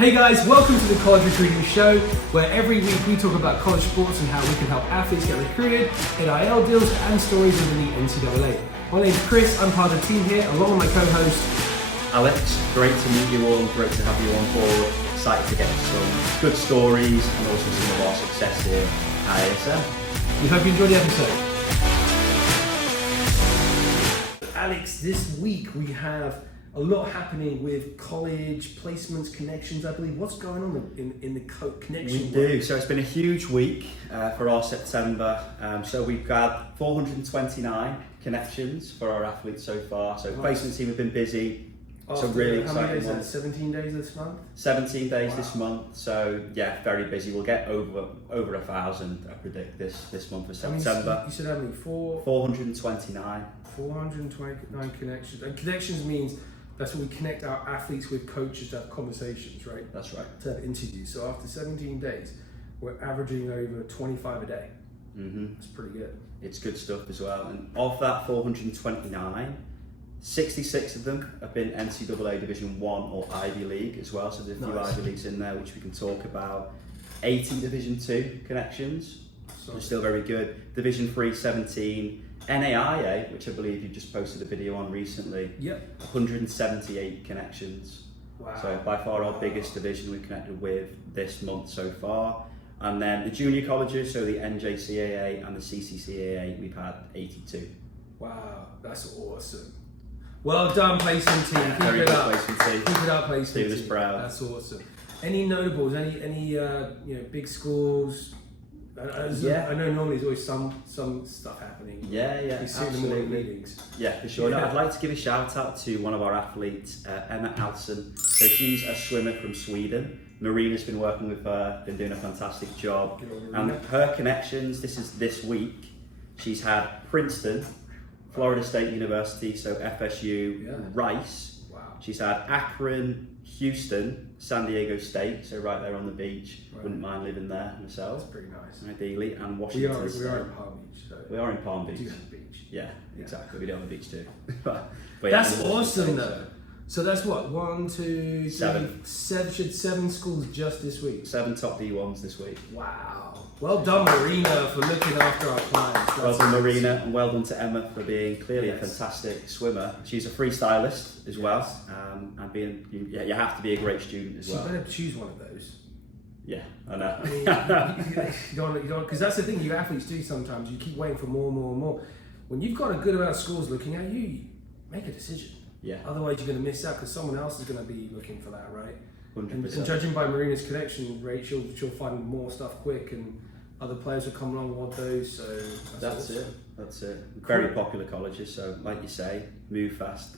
Hey guys, welcome to the College Recruiting Show, where every week we talk about college sports and how we can help athletes get recruited, NIL deals, and stories within the NCAA. My name's Chris, I'm part of the team here, along with my co-host Alex. Great to meet you all, great to have you on board. Excited to get some good stories and also some of our success here at ASM. We hope you enjoyed the episode. Alex, this week we have a lot happening with college placements, connections, I believe. What's going on in the connection We do. So it's been a huge week for our September. So we've got 429 connections for our athletes so far. So placement team have been busy. After, so really how many exciting days is that? ones. 17 days this month? 17 days this month. So yeah, very busy. We'll get over 1,000, I predict, this month for September. You said how many? 429. 429 connections. And connections means that's when we connect our athletes with coaches to have conversations, right? That's right. To have interviews. So after 17 days, we're averaging over 25 a day. That's pretty good. It's good stuff as well. And of that 429, 66 of them have been NCAA Division 1 or Ivy League as well. So there's a few Ivy Leagues in there which we can talk about. 80 Division 2 connections, which are still very good. Division 3, 17. NAIA, which I believe you just posted a video on recently. Yep. 178 connections. Wow. So by far our biggest division we've connected with this month so far. And then the junior colleges, so the NJCAA and the CCCAA, we've had 82. Wow, that's awesome. Well done, placement team. Keep Very it good up. placement team. Keep it up, placement Do us team. proud. That's awesome. Any notables? Any big schools? I know normally there's always some stuff happening. Yeah, You see them all in absolutely. meetings. Yeah, for sure. No, Yeah. I'd like to give a shout out to one of our athletes, Emma Alson. So she's a swimmer from Sweden. Marina's been working with her, been doing a fantastic job. And her connections, this week, she's had Princeton, Florida State University, so FSU, Rice. Wow. She's had Akron, Houston, San Diego State, so right there on the beach. Right. Wouldn't mind living there myself. That's pretty nice. Ideally, and We Washington are State. in Palm Beach. So We are in Palm we Beach. do have a beach. Yeah, exactly. We do have a beach too. but That's yeah, awesome though. So that's what, 1, 2, 3, Seven. 7 schools just this week. 7 top D1s this week. Wow. Well done, Marina, for looking after our clients. Well done, Marina, and well done to Emma for being clearly a Yes. fantastic swimmer. She's a freestylist as well, and you have to be a great student as So well. you better choose one of those. Yeah, I know. I mean, you don't, because that's the thing you athletes do sometimes. You keep waiting for more and more and more. When you've got a good amount of schools looking at you, make a decision. Yeah, Otherwise, you're going to miss out because someone else is going to be looking for that, right? 100%. And judging by Marina's connection rate, she'll find more stuff quick, and other players will come along and want those. So That's awesome. it. That's it. Very popular colleges, so like you say, move fast.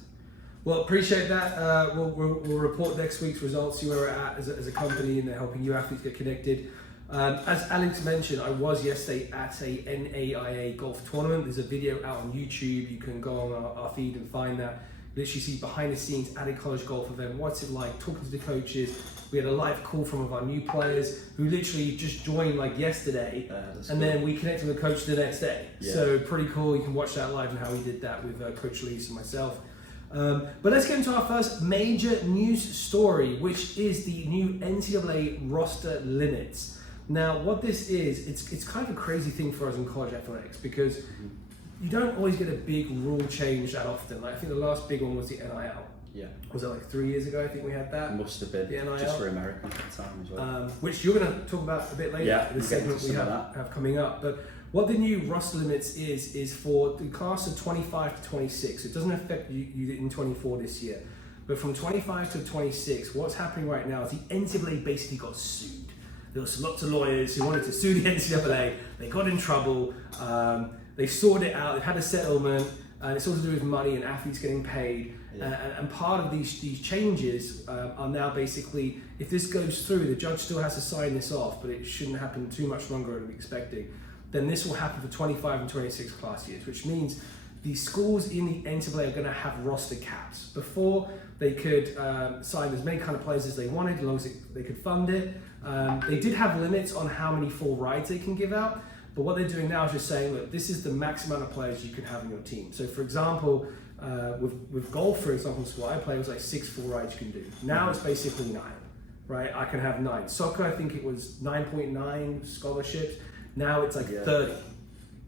Well, appreciate that. We'll report next week's results, see where we're at as a company, and helping you athletes get connected. As Alex mentioned, I was yesterday at a NAIA golf tournament. There's a video out on YouTube. You can go on our feed and find that. Literally see behind the scenes at a college golf event. What's it like? Talking to the coaches. We had a live call from one of our new players who literally just joined like yesterday, and then we connected with the coach the next day. Yeah. So pretty cool. You can watch that live and how we did that with Coach Lees and myself. But let's get into our first major news story, which is the new NCAA roster limits. Now, what this is, it's kind of a crazy thing for us in college athletics because you don't always get a big rule change that often. Like I think the last big one was the NIL. Yeah. Was that like 3 years ago? I think we had that. Must have been, The NIL. just for America at the time as well. Which you're going to talk about a bit later Yeah, in the we'll get segment into we some of have coming up. But what the new roster limits is for the class of 25 to 26. It doesn't affect you in 24 this year. But from 25 to 26, what's happening right now is the NCAA basically got sued. There was lots of lawyers who wanted to sue the NCAA. They got in trouble. They sorted it out. They've had a settlement. And it's all to do with money and athletes getting paid. Yeah. And part of these changes are now basically, if this goes through, the judge still has to sign this off, but it shouldn't happen too much longer than we're expecting. Then this will happen for 25 and 26 class years, which means the schools in the NCAA are going to have roster caps. Before, they could sign as many kind of players as they wanted, as long as they could fund it. They did have limits on how many full rides they can give out, but what they're doing now is just saying, look, this is the max amount of players you can have in your team. So for example, with golf, for example, in school, I play, it was like 6 full rides you can do. Now it's basically 9. right? I can have 9. Soccer, I think it was 9.9 scholarships. Now it's like 30.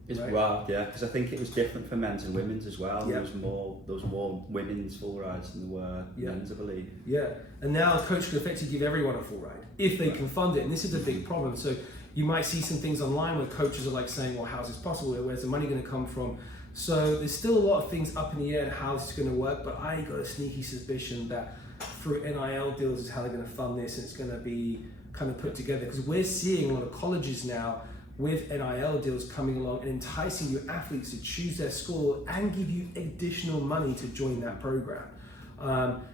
It's right? wild, yeah, because I think it was different for men's and women's as well. Yeah. There was more women's full rides than there were men's, I believe. Yeah, and now a coach can effectively give everyone a full ride if they can fund it, and this is a big problem. So you might see some things online where coaches are like saying, well, how's this possible? Where's the money going to come from? So there's still a lot of things up in the air and how this is going to work, but I got a sneaky suspicion that through NIL deals is how they're going to fund this, and it's going to be kind of put together, because we're seeing a lot of colleges now with NIL deals coming along and enticing your athletes to choose their school and give you additional money to join that program.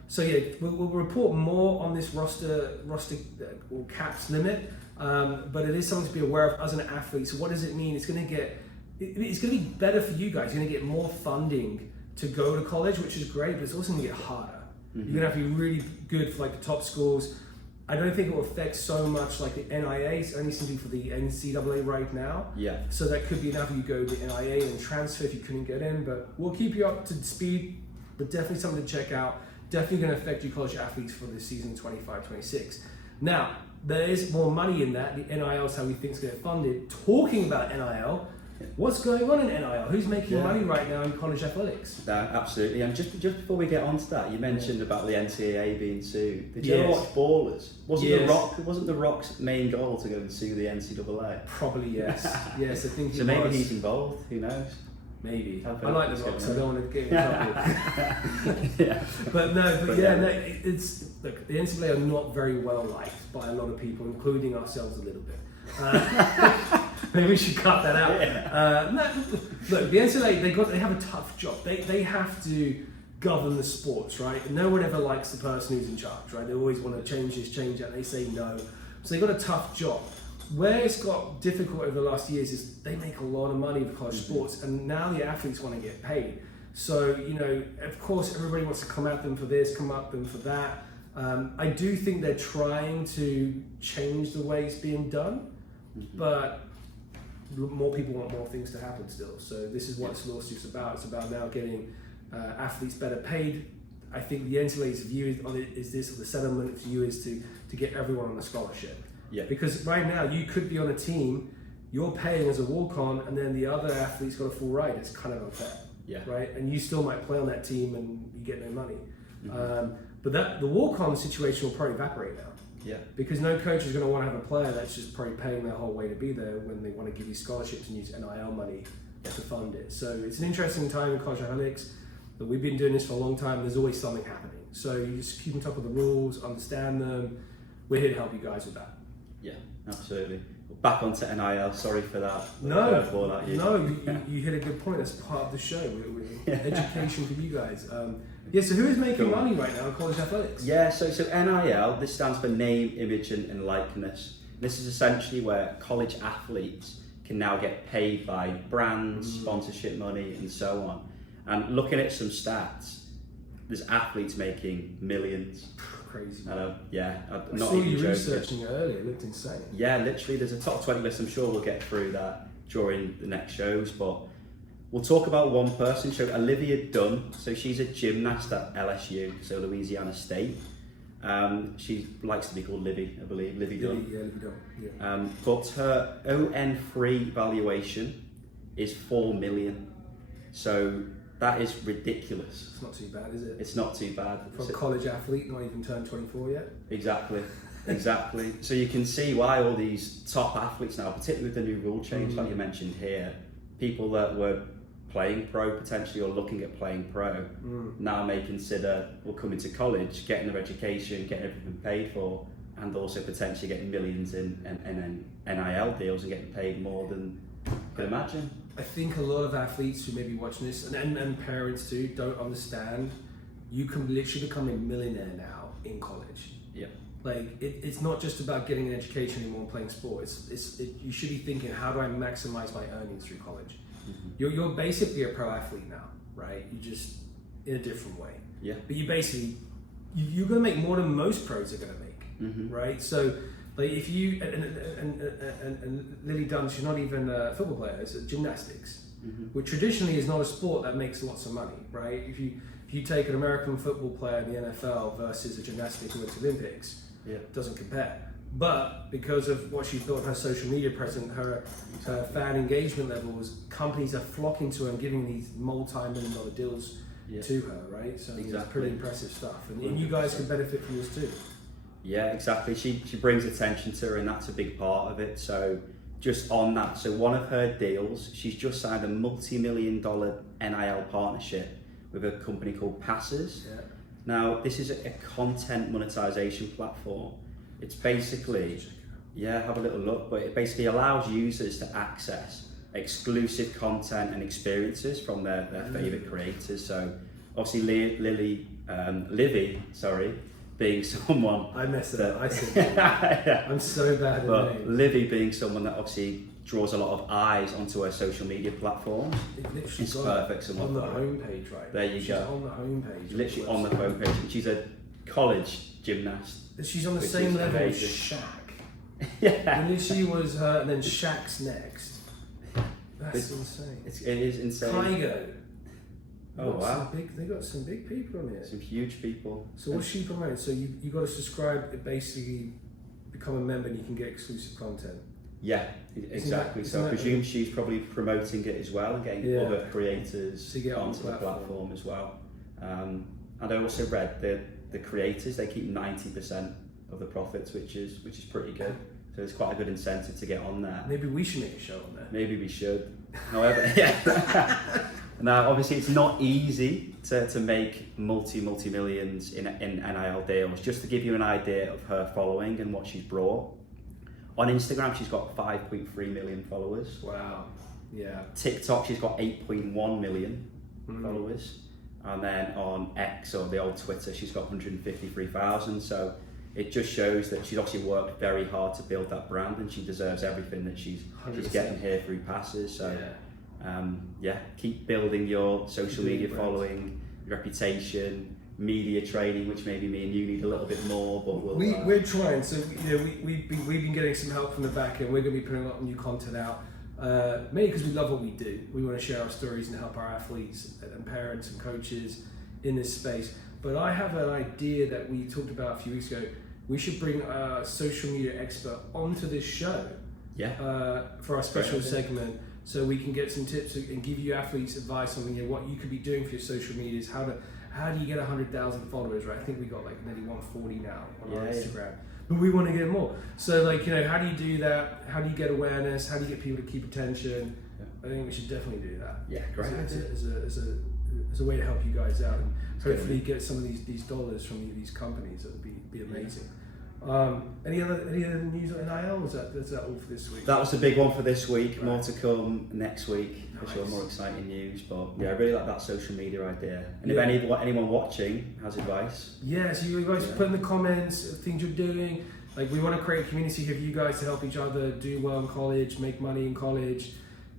So yeah, we'll report more on this roster or caps limit, but it is something to be aware of as an athlete. So what does it mean? It's going to be better for you guys. You're going to get more funding to go to college, which is great, but it's also going to get harder. You're going to have to be really good for like the top schools. I don't think it will affect so much like the NIA. It's only something for the NCAA right now. Yeah. So that could be enough if you go to the NIA and transfer if you couldn't get in. But we'll keep you up to speed. But definitely something to check out. Definitely going to affect you college athletes for the season 25-26. Now, there is more money in that. The NIL is how we think it's going to get funded. Talking about NIL, what's going on in NIL? Who's making money right now in college athletics? Absolutely. And just before we get on to that, you mentioned about the NCAA being sued. Did you ever watch Ballers? Wasn't the Rock's main goal to go and sue the NCAA? Probably yes. Yes, I think so. Maybe he's involved. Who knows? Maybe. I like the Rock, so I don't want to get in trouble. But it's look. The NCAA are not very well liked by a lot of people, including ourselves a little bit. Maybe we should cut that out. Look, the NCAA they have a tough job. They have to govern the sports, right? No one ever likes the person who's in charge, right? They always want to change this, change that. They say no, so they've got a tough job. Where it's got difficult over the last years is they make a lot of money with college sports, and now the athletes want to get paid. So, of course, everybody wants to come at them for this, come at them for that. I do think they're trying to change the way it's being done, but more people want more things to happen still. So this is what this lawsuit's about. It's about now getting athletes better paid. I think the NCAA's view is this, or the settlement's view is to get everyone on a scholarship. Yeah. Because right now you could be on a team, you're paying as a walk-on, and then the other athlete's got a full ride. It's kind of unfair, right? And you still might play on that team and you get no money. But the walk-on situation will probably evaporate now. Yeah. Because no coach is going to want to have a player that's just probably paying their whole way to be there when they want to give you scholarships and use NIL money to fund it. So it's an interesting time in college athletics. But we've been doing this for a long time. There's always something happening. So you just keep on top of the rules, understand them. We're here to help you guys with that. Yeah, absolutely. Back onto NIL. Sorry for that. You hit a good point. That's part of the show. We're education for you guys. So who is making money right now in college athletics? Yeah, so NIL, this stands for name, image, and likeness. This is essentially where college athletes can now get paid by brands, sponsorship money, and so on. And looking at some stats, there's athletes making millions. Crazy. I saw you researching it earlier. It looked insane. Yeah, literally. There's a top 20 list. I'm sure we'll get through that during the next shows, but we'll talk about one person. So Olivia Dunne. So she's a gymnast at LSU, so Louisiana State. She likes to be called Livy, I believe. Livy Dunne. Yeah, Livy Dunne. Yeah. But her ON3 valuation is $4 million. So that is ridiculous. It's not too bad, is it? It's not too bad. For a college athlete, not even turned 24 yet. Exactly. So you can see why all these top athletes now, particularly with the new rule change, like you mentioned here, people that were playing pro potentially or looking at playing pro now may consider coming to college, getting their education, getting everything paid for, and also potentially getting millions in NIL deals and getting paid more than you can imagine. I think a lot of athletes who may be watching this, and parents too, don't understand. You can literally become a millionaire now in college. Yeah. Like it's not just about getting an education anymore and playing sports. You should be thinking, how do I maximize my earnings through college? You're basically a pro athlete now, right? You just in a different way. Yeah. But you're going to make more than most pros are going to make, right? So. Like if you and Lily Dunne, she's not even a football player; it's gymnastics, which traditionally is not a sport that makes lots of money, right? If you take an American football player in the NFL versus a gymnastic who went to Olympics, doesn't compare. But because of what she's built, her social media presence, her fan engagement levels, companies are flocking to her and giving these multi-million-dollar deals to her, right? So it's pretty impressive stuff, and you guys can benefit from this too. Yeah, exactly. She brings attention to her, and that's a big part of it. So just on that, so one of her deals, she's just signed a multi-million-dollar NIL partnership with a company called Passes. Yeah. Now, this is a content monetization platform. It's basically, have a little look, but it basically allows users to access exclusive content and experiences from their favorite creators. So obviously Livy, being someone... I messed it up, I said I'm so bad at names. Livy being someone that obviously draws a lot of eyes onto her social media platforms. It's perfect. On the homepage, right? There you go. On the homepage. Literally on the homepage. She's a college gymnast. She's on the same level as Shaq. Yeah. And she was her, and then Shaq's next. That's insane. It is insane. Kygo. Oh wow. They got some big people on here. Some huge people. So what's she promoting? So you got to subscribe, basically become a member and you can get exclusive content. Yeah, exactly. So I presume she's probably promoting it as well and getting other creators onto the platform as well. And I also read that the creators, they keep 90% of the profits, which is pretty good. So it's quite a good incentive to get on there. Maybe we should make a show on there. Maybe we should. However, now obviously it's not easy to make multi-millions in NIL deals. Just to give you an idea of her following and what she's brought. On Instagram, she's got 5.3 million followers. Wow. Yeah. TikTok, she's got 8.1 million followers. And then on X, or the old Twitter, she's got 153,000. So it just shows that she's obviously worked very hard to build that brand, and she deserves everything that she's getting here through Passes. So keep building your social media following, reputation, media training, which maybe me and you need a little bit more, but we're trying. So we've been getting some help from the back end. We're going to be putting a lot of new content out. Mainly because we love what we do. We want to share our stories and help our athletes and parents and coaches in this space. But I have an idea that we talked about a few weeks ago. We should bring a social media expert onto this show for our special segment, so we can get some tips and give you athletes advice on what you could be doing for your social medias. How do you get 100,000 followers, right? I think we got like nearly 140 now on our Instagram. But we want to get more. So how do you do that? How do you get awareness? How do you get people to keep attention? I think we should definitely do that. Yeah, great. As a way to help you guys out and hopefully get some of these dollars from these companies. That would be amazing. Any other news on NIL? Is that all for this week? That was the big one for this week. Right. More to come next week. For sure, more exciting news. But I really like that social media idea. And if anyone watching has advice, so you guys put in the comments things you're doing. Like, we want to create a community here for you guys to help each other do well in college, make money in college.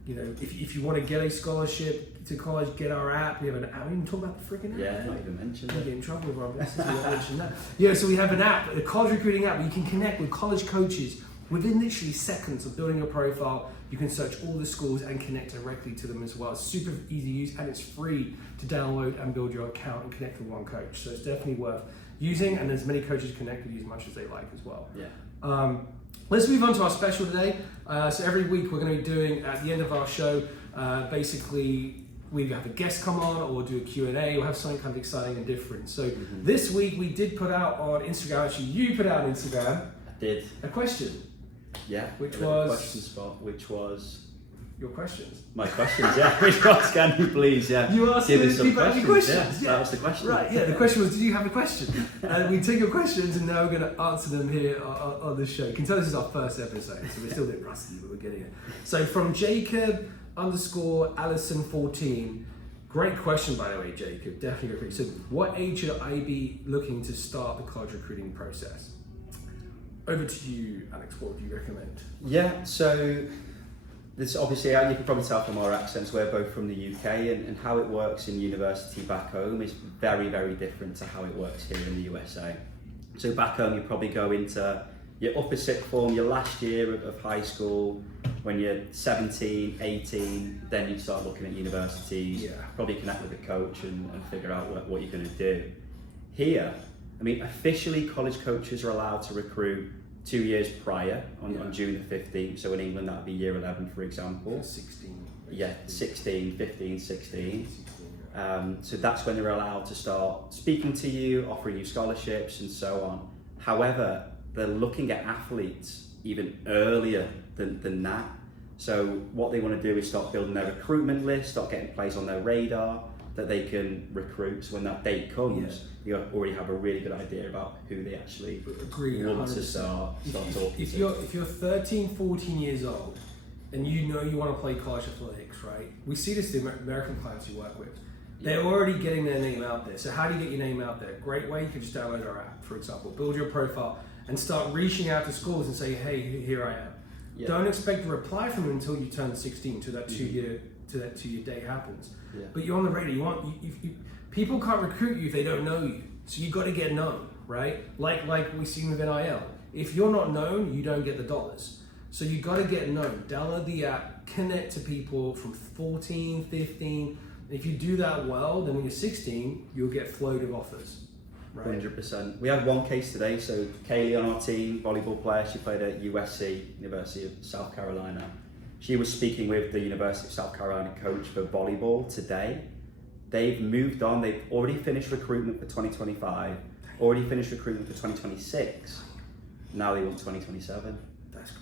If you want to get a scholarship to college, get our app. We have an app. We didn't talk about the freaking app. Yeah, not even mentioned. We'll get in trouble with our bosses. We don't mention that. Yeah, so we have an app, a college recruiting app. Where you can connect with college coaches within literally seconds of building a profile. You can search all the schools and connect directly to them as well. It's super easy to use, and it's free to download and build your account and connect with one coach. So it's definitely worth using, and as many coaches connect with you as much as they like as well. Yeah. Let's move on to our special today. So every week we're going to be doing, at the end of our show, basically we have a guest come on or do a Q&A or have something kind of exciting and different. So this week we did put out on Instagram, actually you put out on Instagram. I did. A question. Yeah. Which was? Question spot, which was? Your questions. My questions, yeah. Which ones can you please, You asked give us some people any questions. Yeah, that was the question. Right, the question was, did you have a question? And we take your questions and now we're going to answer them here on the show. You can tell this is our first episode, so we're still a bit rusty, but we're getting it. So from Jacob _Allison14, great question by the way, Jacob, definitely great. So what age should I be looking to start the college recruiting process? Over to you, Alex, what would you recommend? Yeah, so this obviously, you can probably tell from our accents, we're both from the UK, and how it works in university back home is very, very different to how it works here in the USA. So back home, you probably go into your upper sixth form, your last year of high school, when you're 17, 18, then you start looking at universities, probably connect with a coach and figure out what you're going to do. Here, I mean, officially college coaches are allowed to recruit 2 years prior on June the 15th. So in England, that would be year 11, for example. 16. Yeah, 16, 15, 16. So that's when they're allowed to start speaking to you, offering you scholarships and so on. However, they're looking at athletes even earlier than that. So what they want to do is start building their recruitment list, start getting players on their radar that they can recruit. So when that date comes, you already have a really good idea about who they actually want to start talking if to. you're 13, 14 years old and you know you want to play college athletics, right? We see this in the American clients you work with. They're already getting their name out there. So how do you get your name out there? Great way, you can just download our app, for example, build your profile and start reaching out to schools and say, hey, here I am. Yeah. Don't expect a reply from them until you turn 16, to that 2 year day happens. Yeah. But you're on the radar. People can't recruit you if they don't know you. So you got to get known, right? Like we see with NIL. If you're not known, you don't get the dollars. So you got to get known. Download the app, connect to people from 14, 15. If you do that well, then when you're 16, you'll get flowed of offers. Right? 100%. We had one case today. So Kaylee on our team, volleyball player, she played at USC, University of South Carolina. She was speaking with the University of South Carolina coach for volleyball today. They've moved on. They've already finished recruitment for 2025, already finished recruitment for 2026. Now they want 2027.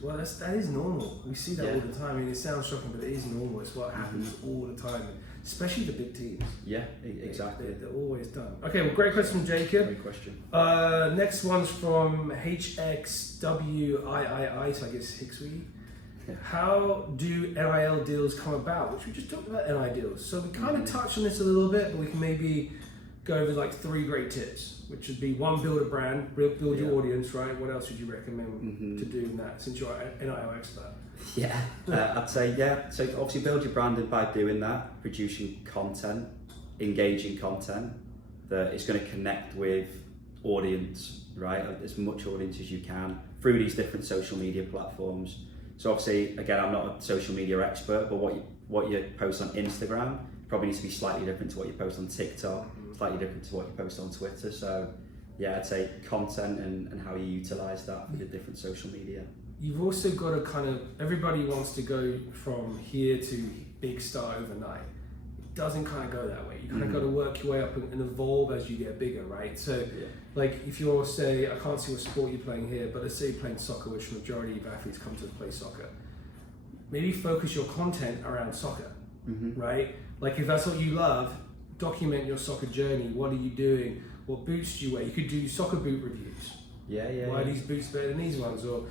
That is normal. We see that all the time. I mean, it sounds shocking, but it is normal. It's what happens all the time, especially the big teams. Yeah, exactly. They're always done. Okay, well, great question from Jacob. Great question. Next one's from HXWIII, so I guess Hickswee. Yeah. How do NIL deals come about? Which we just talked about NIL deals. So we kind of touched on this a little bit, but we can maybe go over like 3 great tips, which would be 1, build a brand, build your audience, right? What else would you recommend to do in that, since you're an NIL expert? Yeah, I'd say, so obviously build your brand by doing that, producing content, engaging content that is going to connect with audience, right? As much audience as you can through these different social media platforms. So obviously, again, I'm not a social media expert, but what you post on Instagram probably needs to be slightly different to what you post on TikTok, slightly different to what you post on Twitter. So yeah, I'd say content and how you utilize that for the different social media. You've also got to everybody wants to go from here to big star overnight. It doesn't kind of go that way. You kind of got to work your way up and evolve as you get bigger, right? So like if you're, say, I can't see what sport you're playing here, but let's say you're playing soccer, which the majority of athletes come to play soccer. Maybe focus your content around soccer, right? Like if that's what you love, document your soccer journey. What are you doing? What boots do you wear? You could do soccer boot reviews. Why are these boots better than these ones? Or,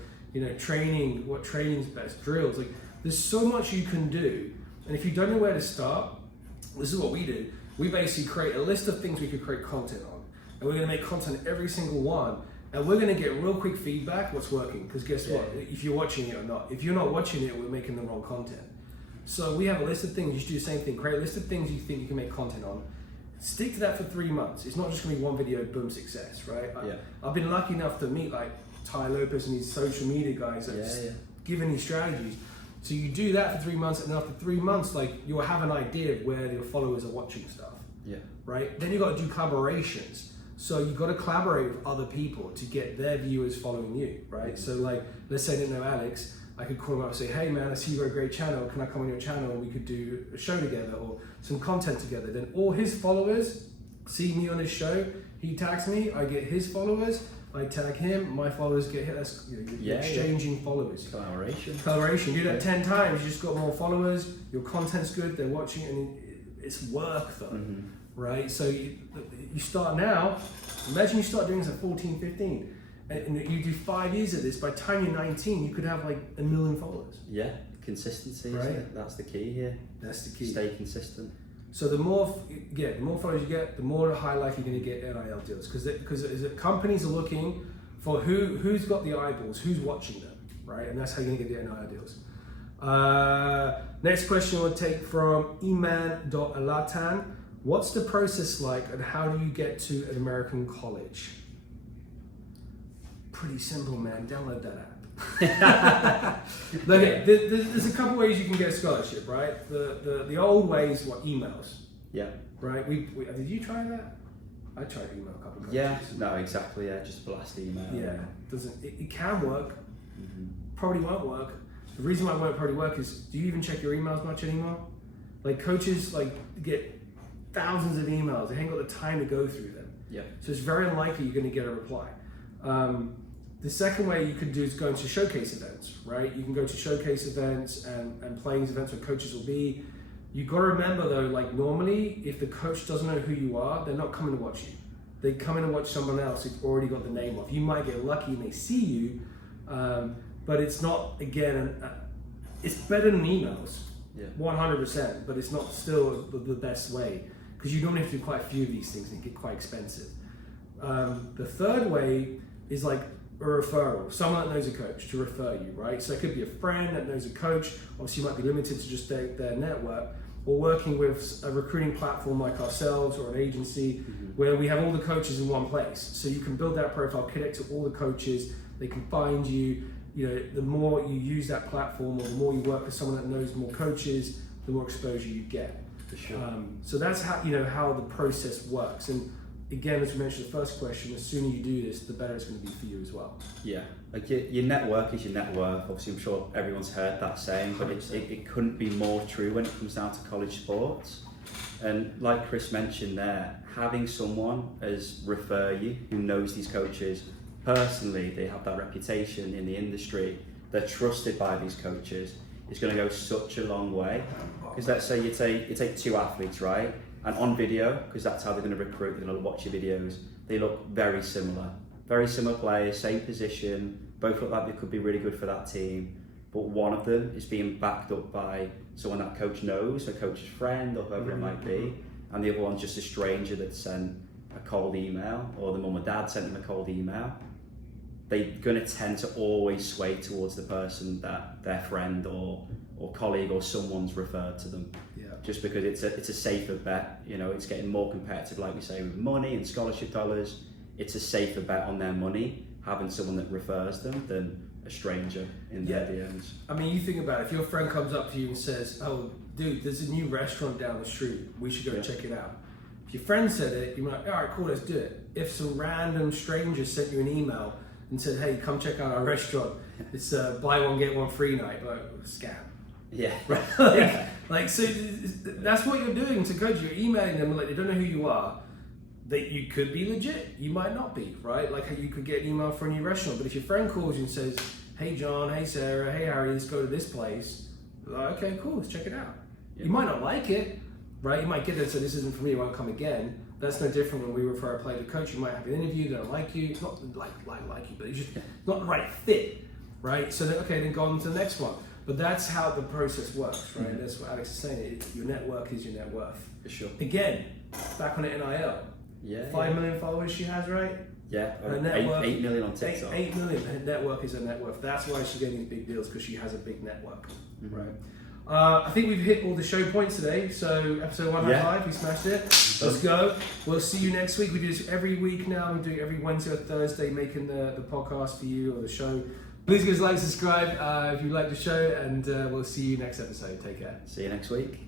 training, what training's best, drills. Like there's so much you can do. And if you don't know where to start, this is what we do. We basically create a list of things we could create content on. And we're going to make content every single one. And we're going to get real quick feedback what's working. Because guess what? If you're watching it or not. If you're not watching it, we're making the wrong content. So we have a list of things. You should do the same thing. Create a list of things you think you can make content on. Stick to that for 3 months. It's not just going to be one video, boom, success, right? I've been lucky enough to meet like Ty Lopez and these social media guys that given these strategies. So you do that for 3 months, and after 3 months, like you'll have an idea of where your followers are watching stuff. Right? Then you got to do collaborations. So you've got to collaborate with other people to get their viewers following you, right? So like, let's say I didn't know Alex, I could call him up and say, hey man, I see you've got a great channel, can I come on your channel and we could do a show together or some content together. Then all his followers see me on his show, he tags me, I get his followers, I tag him, my followers get his. You're exchanging followers. Collaboration. You do that 10 times, you just got more followers, your content's good, they're watching, and it's work though, right? So you start now, imagine you start doing this at 14, 15. And you do 5 years of this, by the time you're 19, you could have like 1 million followers. Yeah, consistency, right? Isn't it? That's the key here. That's the key. Stay consistent. So the more followers you get, the more high likely you're going to get NIL deals. Because companies are looking for who's got the eyeballs, who's watching them, right? And that's how you're going to get the NIL deals. Next question we'll take from Iman.Alatan. What's the process like and how do you get to an American college? Pretty simple, man. Download that app. There's a couple ways you can get a scholarship, right? The old way is emails. Yeah. Right. We did you try that? I tried email a couple of times. Yeah, no, exactly. Yeah, just blast email. Yeah, it can work. Mm-hmm. Probably won't work. The reason why it won't probably work is, do you even check your emails much anymore? Like coaches get thousands of emails. They ain't got the time to go through them. Yeah. So it's very unlikely you're going to get a reply. The second way you could do is go into showcase events, right? You can go to showcase events and playing events where coaches will be. You've got to remember though, like normally, if the coach doesn't know who you are, they're not coming to watch you. They come in and watch someone else who's already got the name off. You might get lucky and they see you, but it's not, again, it's better than emails, 100%, but it's not still the best way, because you normally have to do quite a few of these things and it get quite expensive. The third way is like a referral, someone that knows a coach to refer you, right? So it could be a friend that knows a coach. Obviously you might be limited to just their network, or working with a recruiting platform like ourselves or an agency where we have all the coaches in one place. So you can build that profile, connect to all the coaches, they can find you. You know, the more you use that platform or the more you work with someone that knows more coaches, the more exposure you get. For sure. So that's how the process works. And again, as we mentioned the first question, the sooner you do this, the better it's going to be for you as well. Yeah, like your network is your net worth. Obviously, I'm sure everyone's heard that saying, but it couldn't be more true when it comes down to college sports. And like Chris mentioned there, having someone as refer you who knows these coaches personally, they have that reputation in the industry, they're trusted by these coaches, is going to go such a long way. Because let's say you take two athletes, right? And on video, because that's how they're going to recruit, they're going to watch your videos, they look very similar. Very similar players, same position, both look like they could be really good for that team, but one of them is being backed up by someone that coach knows, a coach's friend or whoever it might be, and the other one's just a stranger that sent a cold email, or the mum or dad sent them a cold email. They're going to tend to always sway towards the person that their friend or colleague or someone's referred to them. Just because it's a safer bet, it's getting more competitive, like we say, with money and scholarship dollars. It's a safer bet on their money, having someone that refers them than a stranger in their DMs. I mean, you think about it, if your friend comes up to you and says, oh, dude, there's a new restaurant down the street, we should go check it out. If your friend said it, you're like, all right, cool, let's do it. If some random stranger sent you an email and said, hey, come check out our restaurant, it's a buy one, get one free night, like, scam. Yeah. Right? So that's what you're doing to coach. You're emailing them, like they don't know who you are. That you could be legit, you might not be, right? Like you could get an email for a new restaurant, but if your friend calls you and says, hey John, hey Sarah, hey Harry, let's go to this place, like, okay, cool, let's check it out. You might not like it, right? You might get there and say, this isn't for me, I won't come again. That's no different when we refer a player to coach. You might have an interview, they don't like you. It's not like you, but it's just not the right fit, right? So then, okay, then go on to the next one. But that's how the process works, right? That's what Alex is saying. Your network is your net worth. For sure. Again, back on the NIL. 5 million followers she has, right? Yeah, her network, 8 million on TikTok. 8 million. Her network is her net worth. That's why she's getting these big deals, because she has a big network, right? I think we've hit all the show points today. So episode 105, we smashed it. Let's go. We'll see you next week. We do this every week now. We do it every Wednesday or Thursday, making the podcast for you, or the show. Please give us a like, subscribe if you like the show, and we'll see you next episode. Take care. See you next week.